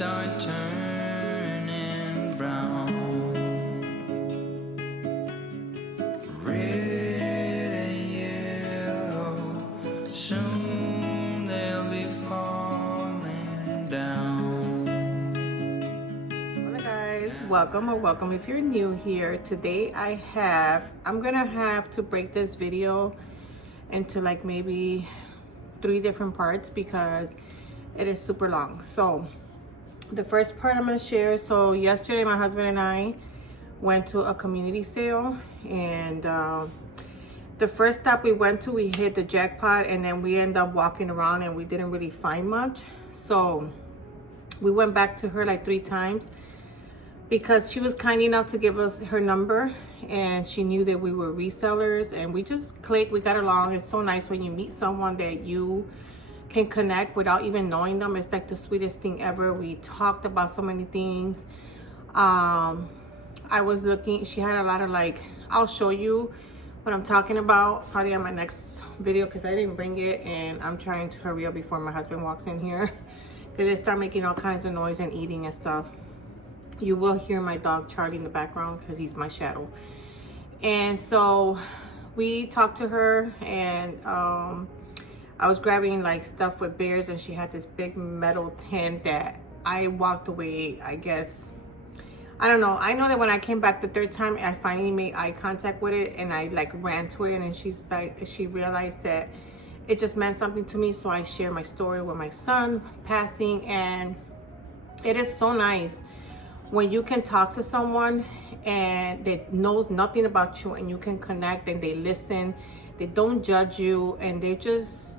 start turning brown. Red and yellow, soon they'll be falling down. Hola guys, welcome or welcome if you're new here. Today I'm gonna have to break this video into like maybe 3 different parts because it is super long. So the first part I'm going to share, so yesterday my husband and I went to a community sale, and the first stop we went to, we hit the jackpot, and then we ended up walking around and we didn't really find much. So we went back to her like 3 times because she was kind enough to give us her number, and she knew that we were resellers, and we just clicked, we got along. It's so nice when you meet someone that you can connect without even knowing them. It's like the sweetest thing ever. We talked about so many things. I was looking, she had a lot of like, I'll show you what I'm talking about probably on my next video because I didn't bring it, and I'm trying to hurry up before my husband walks in here because they start making all kinds of noise and eating and stuff. You will hear my dog Charlie in the background because he's my shadow. And so we talked to her, and I was grabbing like stuff with bears, and she had this big metal tin that I walked away, I guess. I don't know. I know that when I came back the 3rd time, I finally made eye contact with it, and I like ran to it, and she's like, she realized that it just meant something to me. So I shared my story with my son passing, and it is so nice when you can talk to someone and that knows nothing about you, and you can connect, and they listen, they don't judge you, and they just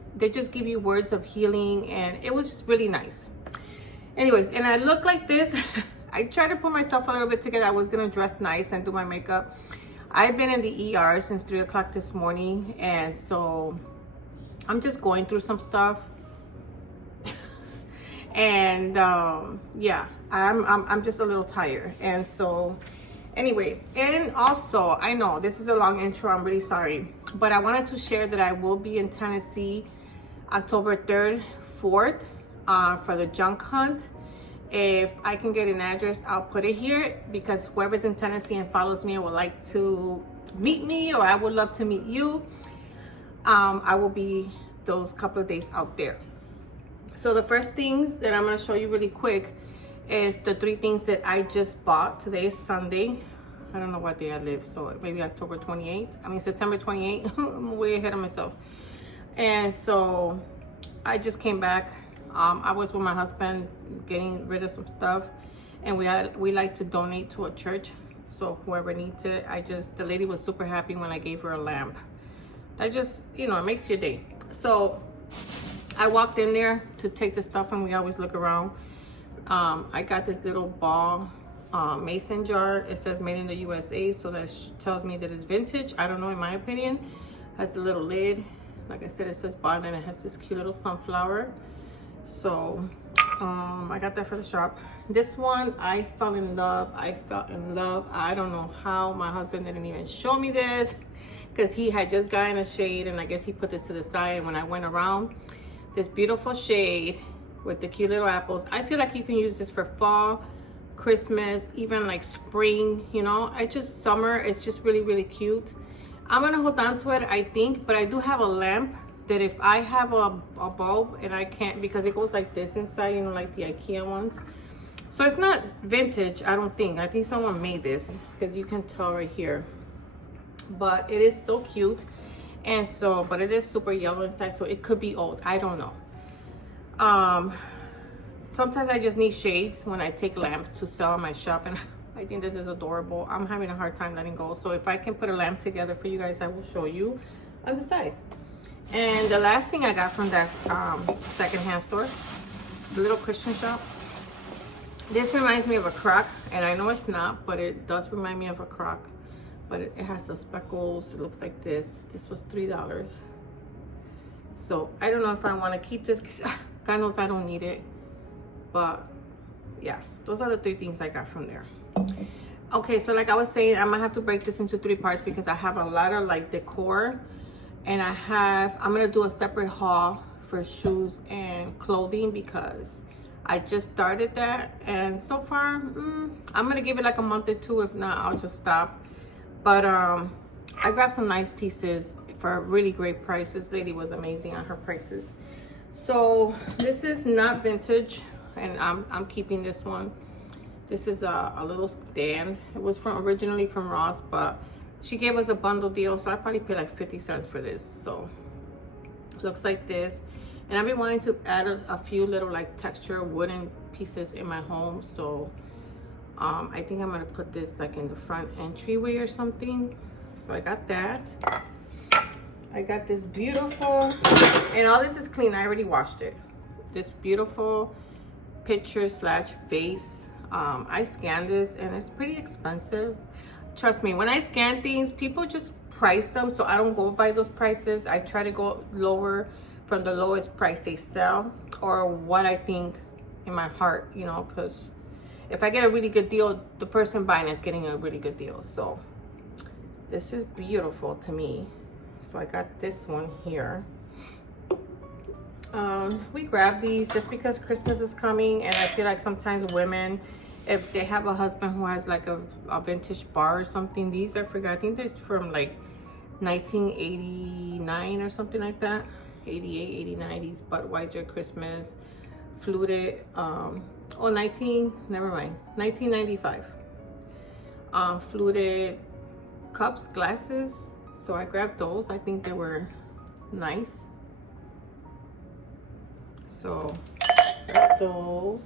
give you words of healing, and it was just really nice. Anyways, and I look like this. I tried to put myself a little bit together. I was gonna dress nice and do my makeup. I've been in the ER since 3 o'clock this morning, and so I'm just going through some stuff. And yeah, I'm just a little tired. And so anyways, and also I know this is a long intro, I'm really sorry, but I wanted to share that I will be in Tennessee October 3rd, 4th for the junk hunt. If I can get an address, I'll put it here, because whoever's in Tennessee and follows me and would like to meet me, or I would love to meet you, I will be those couple of days out there. So the first things that I'm going to show you really quick is the 3 things that I just bought. Today is Sunday. I don't know what day I live, so maybe October 28th. I mean September 28th. I'm way ahead of myself. And so I just came back. I was with my husband getting rid of some stuff, and we like to donate to a church. So whoever needs it, the lady was super happy when I gave her a lamp. That just, you know, it makes your day. So I walked in there to take the stuff, and we always look around. I got this little ball mason jar. It says made in the USA, so that tells me that it's vintage. I don't know, in my opinion. Has the little lid. Like I said, it says bond, and it has this cute little sunflower. So I got that for the shop. This one, I fell in love. I don't know how my husband didn't even show me this, because he had just gotten a shade, and I guess he put this to the side. And when I went around, this beautiful shade with the cute little apples. I feel like you can use this for fall, Christmas, even like spring, you know. Summer, it's just really, really cute. I'm gonna hold on to it, I think, but I do have a lamp that if I have a bulb and I can't, because it goes like this inside, you know, like the IKEA ones. So it's not vintage, I don't think. I think someone made this, because you can tell right here. But it is so cute. And so, but it is super yellow inside, so it could be old. I don't know. Sometimes I just need shades when I take lamps to sell in my shop, and I think this is adorable. I'm having a hard time letting go. So if I can put a lamp together for you guys, I will show you on the side. And the last thing I got from that secondhand store, the little Christian shop. This reminds me of a crock, and I know it's not, but it does remind me of a crock. But it has the speckles. It looks like this. This was $3. So I don't know if I want to keep this, because God knows I don't need it. But yeah, those are the 3 things I got from there. Okay, so like I was saying, I'm gonna have to break this into 3 parts because I have a lot of like decor, and I'm gonna do a separate haul for shoes and clothing because I just started that, and so far, I'm gonna give it like a month or two. If not, I'll just stop. But I grabbed some nice pieces for a really great price. This lady was amazing on her prices. So this is not vintage, and I'm keeping this one. This is a little stand. It was originally from Ross, but she gave us a bundle deal, so I probably paid like 50 cents for this. So looks like this. And I've been wanting to add a few little like texture wooden pieces in my home. So I think I'm gonna put this like in the front entryway or something. So I got that. I got this beautiful, and all this is clean. I already washed it. This beautiful picture / vase. I scanned this and it's pretty expensive. Trust me, when I scan things, people just price them, so I don't go by those prices. I try to go lower from the lowest price they sell, or what I think in my heart, you know, because if I get a really good deal, the person buying is getting a really good deal. So this is beautiful to me. So I got this one here. We grabbed these just because Christmas is coming, and I feel like sometimes women, if they have a husband who has like a vintage bar or something, these I forgot, I think this from like 1989 or something like that, 88, 89, these Budweiser Christmas fluted, 1995 fluted cups, glasses. So I grabbed those. I think they were nice. So got those.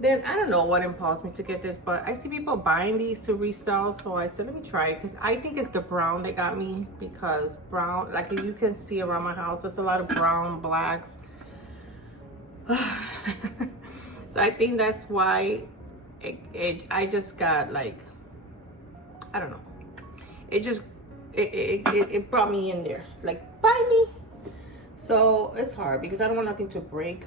Then I don't know what impulsed me to get this, but I see people buying these to resell, so I said let me try it, because I think it's the brown that got me, because brown, like you can see around my house, there's a lot of brown, blacks. So I think that's why I just got like, I don't know, it brought me in there, like buy me. So it's hard because I don't want nothing to break.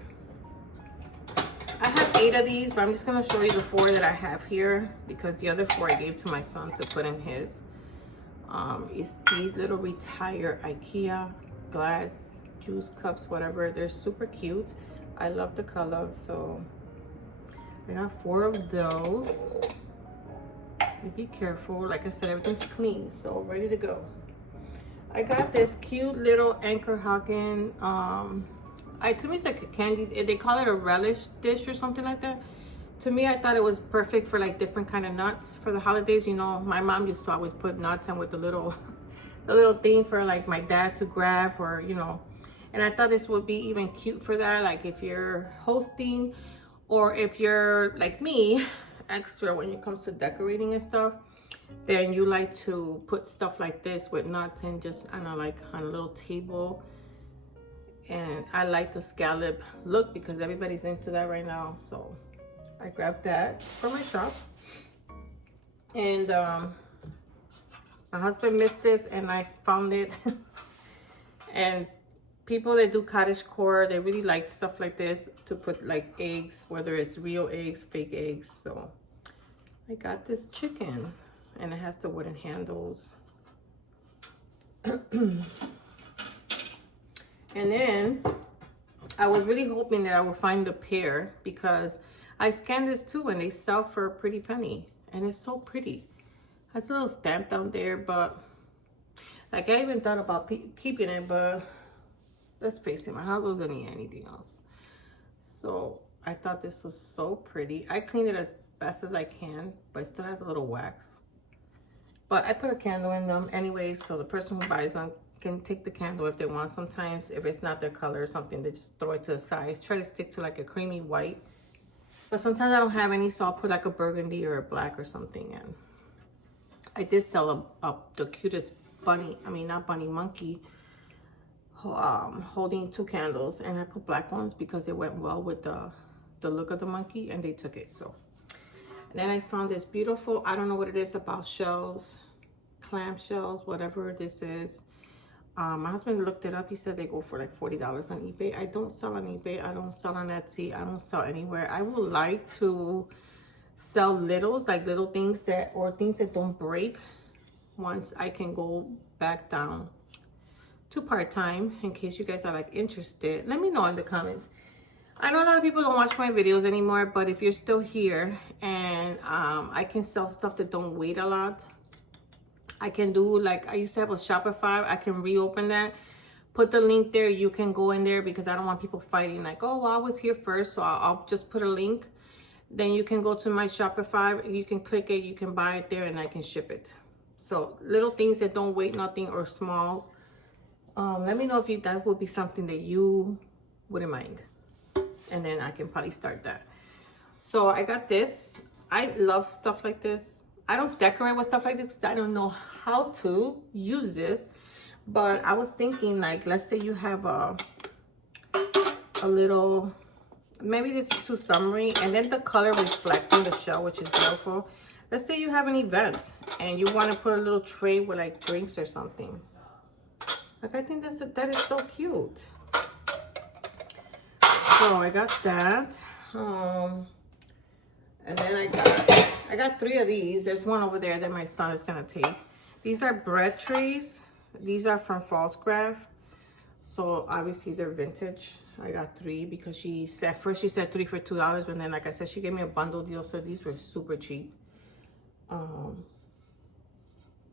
I have 8 of these, but I'm just gonna show you the 4 that I have here, because the other 4 I gave to my son to put in his. It's these little retired IKEA glass juice cups, whatever. They're super cute. I love the color, so I got 4 of those. Be careful, like I said, everything's clean, so ready to go. I got this cute little Anchor Hawken. To me it's like a candy, they call it a relish dish or something like that. To me, I thought it was perfect for like different kind of nuts for the holidays. You know, my mom used to always put nuts in with the little the little thing for like my dad to grab, or you know. And I thought this would be even cute for that, like if you're hosting, or if you're like me, extra when it comes to decorating and stuff, then you like to put stuff like this with nuts and just, I don't know, like on a little table. And I like the scallop look because everybody's into that right now. So I grabbed that for my shop. And my husband missed this and I found it. And people that do cottagecore, they really like stuff like this to put like eggs, whether it's real eggs, fake eggs. So I got this chicken and it has the wooden handles. And then I was really hoping that I would find the pair, because I scanned this too and they sell for a pretty penny, and it's so pretty. Has a little stamp down there, but like I even thought about keeping it, but let's face it, my house doesn't need anything else. So I thought this was so pretty. I cleaned it as best as I can, but it still has a little wax. But I put a candle in them anyway, so the person who buys them can take the candle if they want. Sometimes if it's not their color or something, they just throw it to the side. Try to stick to like a creamy white. But sometimes I don't have any, so I'll put like a burgundy or a black or something. And I did sell the cutest bunny, I mean not bunny, monkey, holding 2 candles, and I put black ones because it went well with the look of the monkey, and they took it. So and then I found this beautiful, I don't know what it is about shells, clam shells, whatever this is. My husband looked it up. He said they go for like $40 on eBay. I don't sell on eBay. I don't sell on Etsy. I don't sell anywhere. I would like to sell littles, like little things that, or things that don't break, once I can go back down to part-time, in case you guys are like interested. Let me know in the comments. I know a lot of people don't watch my videos anymore, but if you're still here and I can sell stuff that don't weight a lot, I can do, like, I used to have a Shopify. I can reopen that, put the link there. You can go in there because I don't want people fighting like, oh, well, I was here first, so I'll just put a link. Then you can go to my Shopify, you can click it, you can buy it there, and I can ship it. So little things that don't weigh nothing, or smalls. Let me know if that would be something that you wouldn't mind. And then I can probably start that. So I got this. I love stuff like this. I don't decorate with stuff like this because I don't know how to use this. But I was thinking, like, let's say you have a little, maybe this is too summery, and then the color reflects on the shell, which is beautiful. Let's say you have an event and you want to put a little tray with like drinks or something. Like, I think that is so cute. So I got that. And then I got 3 of these. There's one over there that my son is gonna take. These are bread trays. These are from False Craft. So obviously they're vintage. I got 3 because she said 3 for $2, but then, like I said, she gave me a bundle deal, so these were super cheap.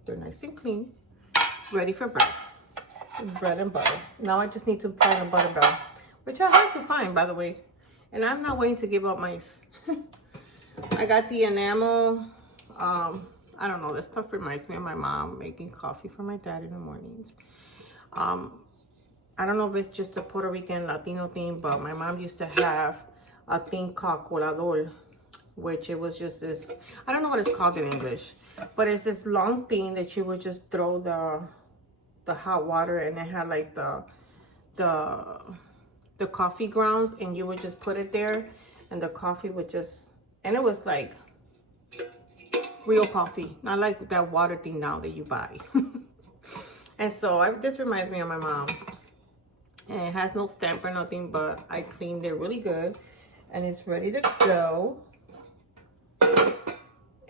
They're nice and clean, ready for bread and butter. Now I just need to find a butter bell, which are hard to find, by the way, and I'm not waiting to give up mice. I got the enamel. I don't know, this stuff reminds me of my mom making coffee for my dad in the mornings. I don't know if it's just a Puerto Rican Latino thing, but my mom used to have a thing called colador, which it was just this, I don't know what it's called in English, but it's this long thing that you would just throw the hot water, and it had like the coffee grounds, and you would just put it there, and the coffee would just, and it was like real coffee, not like that water thing now that you buy. And so this reminds me of my mom, and it has no stamp or nothing, but I cleaned it really good, and it's ready to go.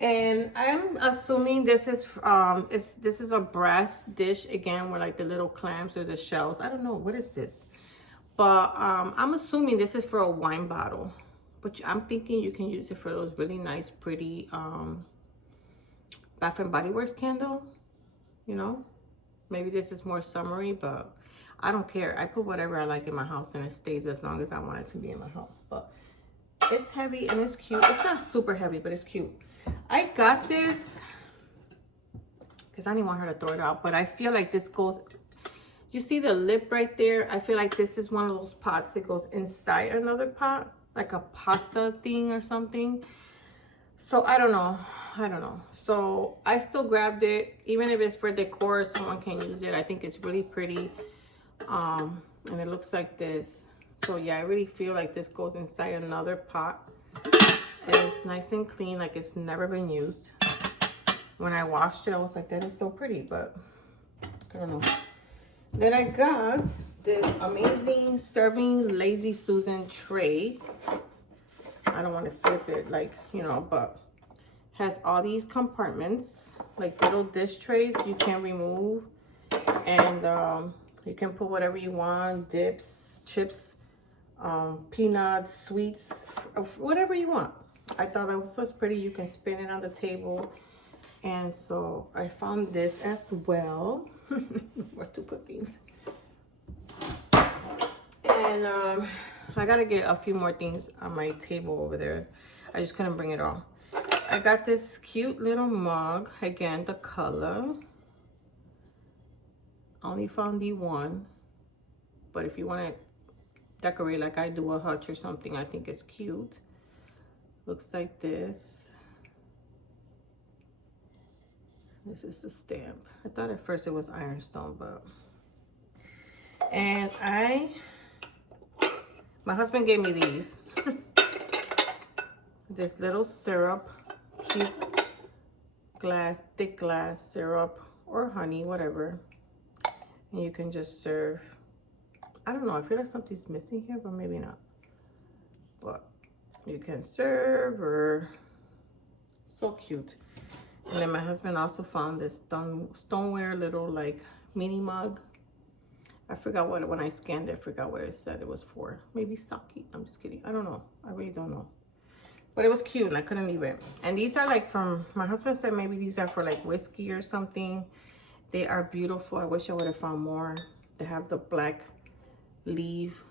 And I'm assuming this is this is a brass dish again, with like the little clamps or the shells. I don't know, what is this, but I'm assuming this is for a wine bottle, but I'm thinking you can use it for those really nice, pretty Bath and Body Works candle, you know. Maybe this is more summery, but I don't care. I put whatever I like in my house, and it stays as long as I want it to be in my house. But it's heavy and it's cute. It's not super heavy, but it's cute. I got this because I didn't want her to throw it out, but I feel like this goes, you see the lip right there? I feel like this is one of those pots that goes inside another pot, like a pasta thing or something. So I don't know. So I still grabbed it, even if it's for decor, someone can use it. I think it's really pretty. And it looks like this. So yeah, I really feel like this goes inside another pot. And it's nice and clean, like it's never been used. When I washed it, I was like, that is so pretty, but I don't know. Then I got this amazing serving Lazy Susan tray. I don't want to flip it, like, you know, but has all these compartments, like little dish trays you can remove, and you can put whatever you want, dips, chips, peanuts, sweets, whatever you want. I thought that was pretty. You can spin it on the table. And so I found this as well. Where to put things. And I gotta get a few more things on my table over there. I just couldn't bring it all. I got this cute little mug. Again, the color. I only found the one. But if you want to decorate like I do, a hutch or something, I think it's cute. Looks like this. This is the stamp. I thought at first it was ironstone, but... And my husband gave me these. This little syrup, cute glass, thick glass syrup, or honey, whatever. And you can just serve. I don't know, I feel like something's missing here, but maybe not. But you can serve, or so cute. And then my husband also found this stoneware little like mini mug. I forgot what, when I scanned it, I forgot what it said it was for. Maybe sake. I'm just kidding. I don't know. I really don't know. But it was cute and I couldn't leave it. And these are like from, my husband said maybe these are for like whiskey or something. They are beautiful. I wish I would have found more. They have the black leaf,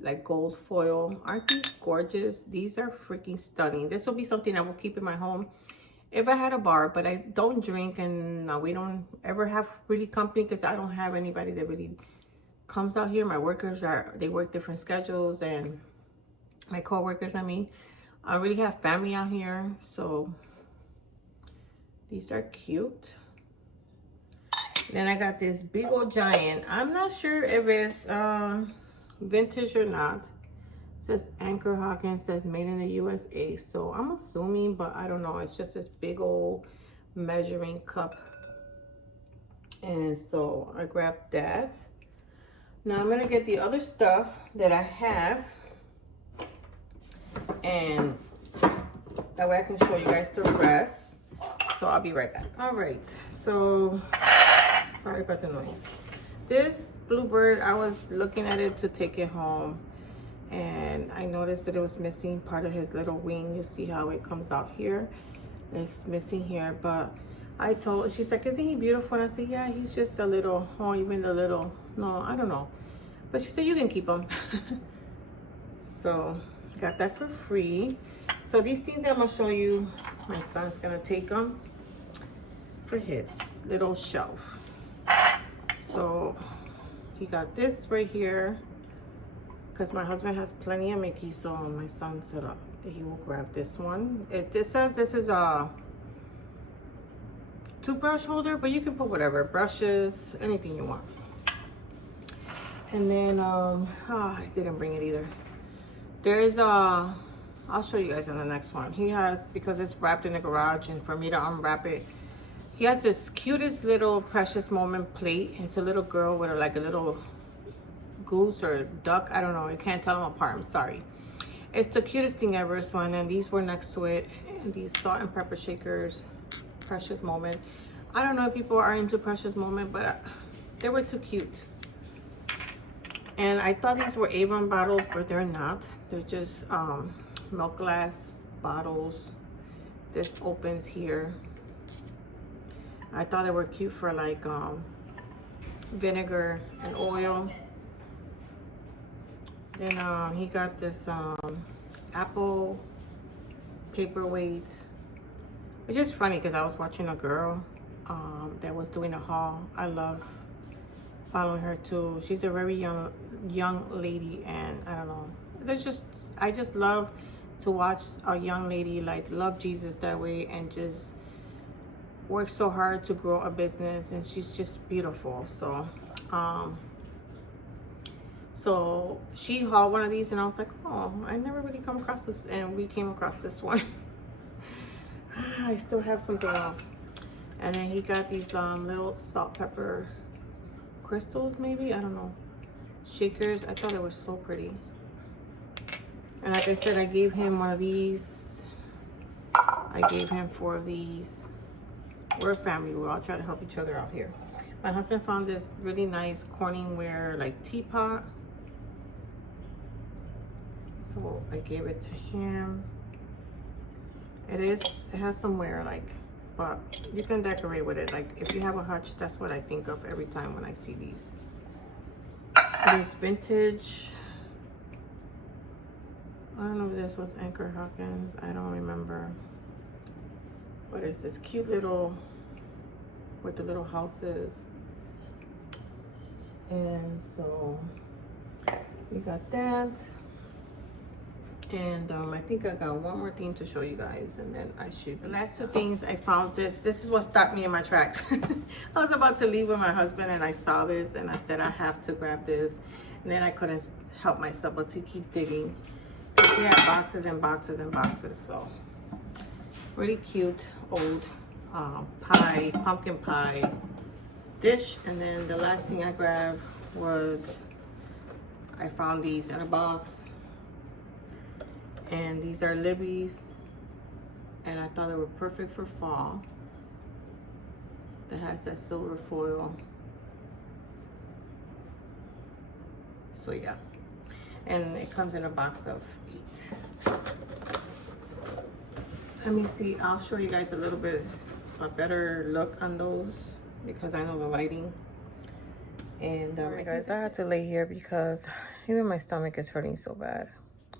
like gold foil. Aren't these gorgeous? These are freaking stunning. This will be something I will keep in my home if I had a bar, but I don't drink, and we don't ever have really company because I don't have anybody that really comes out here. My workers they work different schedules, and my co-workers, I mean, I don't really have family out here. So these are cute. Then I got this big old giant. I'm not sure if it's vintage or not. It says Anchor Hawkins, says made in the USA. So I'm assuming, but I don't know. It's just this big old measuring cup. And so I grabbed that. Now I'm gonna get the other stuff that I have, and that way I can show you guys the rest. So I'll be right back. All right, so sorry about the noise. This bluebird, I was looking at it to take it home, and I noticed that it was missing part of his little wing. You see how it comes out here? It's missing here, but I told, she's like, isn't he beautiful? And I said, yeah, he's just a little, oh, even a little, no, I don't know. But she said, you can keep him. So got that for free. So these things that I'm gonna show you, my son's gonna take them for his little shelf. So he got this right here because my husband has plenty of Mickey, so my son said that he will grab this one. This says this is a toothbrush holder, but you can put whatever, brushes, anything you want. And then I didn't bring it either. There's I'll show you guys in the next one. He has, because it's wrapped in the garage, and for me to unwrap it, he has this cutest little precious moment plate. It's a little girl with like a little goose or duck, I don't know, you can't tell them apart, I'm sorry. It's the cutest thing ever. So, and then these were next to it, and these salt and pepper shakers, precious moment. I don't know if people are into precious moment, but they were too cute. And I thought these were Avon bottles, but they're not. They're just milk glass bottles. This opens here. I thought they were cute for like vinegar and oil. Then he got this apple paperweight, which is funny because I was watching a girl that was doing a haul. I love following her too. She's a very young lady, and I don't know, I just love to watch a young lady like love Jesus that way and just work so hard to grow a business, and she's just beautiful. So so she hauled one of these, and I was like, oh, I never really come across this, and we came across this one. I still have something else. And then he got these little salt pepper crystals, maybe, I don't know, shakers. I thought they were so pretty. And like I said, I gave him one of these. I gave him 4 of these. We're a family. We all try to help each other out here. My husband found this really nice Corningware like teapot, so I gave it to him. It has some wear, like, but you can decorate with it. Like if you have a hutch, that's what I think of every time when I see these. This vintage, I don't know if this was Anchor Hawkins, I don't remember. But it's this cute little, with the little houses. And so we got that. And I think I got one more thing to show you guys, and then I should. The last 2 things I found this is what stopped me in my tracks. I was about to leave with my husband, and I saw this, and I said I have to grab this, and then I couldn't help myself but to keep digging. She had boxes and boxes and boxes. So really cute old pie, pumpkin pie dish. And then the last thing I grabbed was, I found these in a box, and these are Libby's, and I thought they were perfect for fall. That has that silver foil. So yeah, and it comes in a box of 8. Let me see, I'll show you guys a little bit a better look on those because I know the lighting. And guys, I had to lay here because even my stomach is hurting so bad.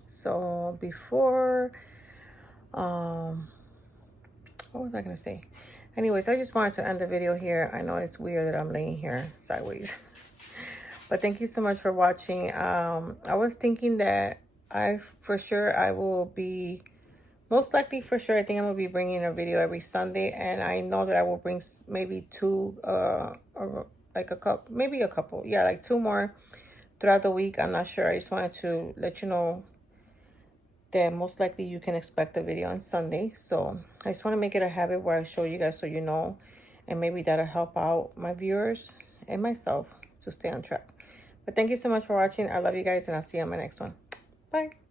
So before what was I gonna say? Anyways, I just wanted to end the video here. I know it's weird that I'm laying here sideways. But thank you so much for watching. I was thinking that I will be, most likely for sure, I think I'm gonna be bringing a video every Sunday, and I know that I will bring maybe 2 like a couple, maybe a couple, yeah, like 2 more throughout the week. I'm not sure. I just wanted to let you know that most likely you can expect a video on Sunday. So I just want to make it a habit where I show you guys so you know, and maybe that'll help out my viewers and myself to stay on track. But thank you so much for watching. I love you guys, and I'll see you on my next one. Bye.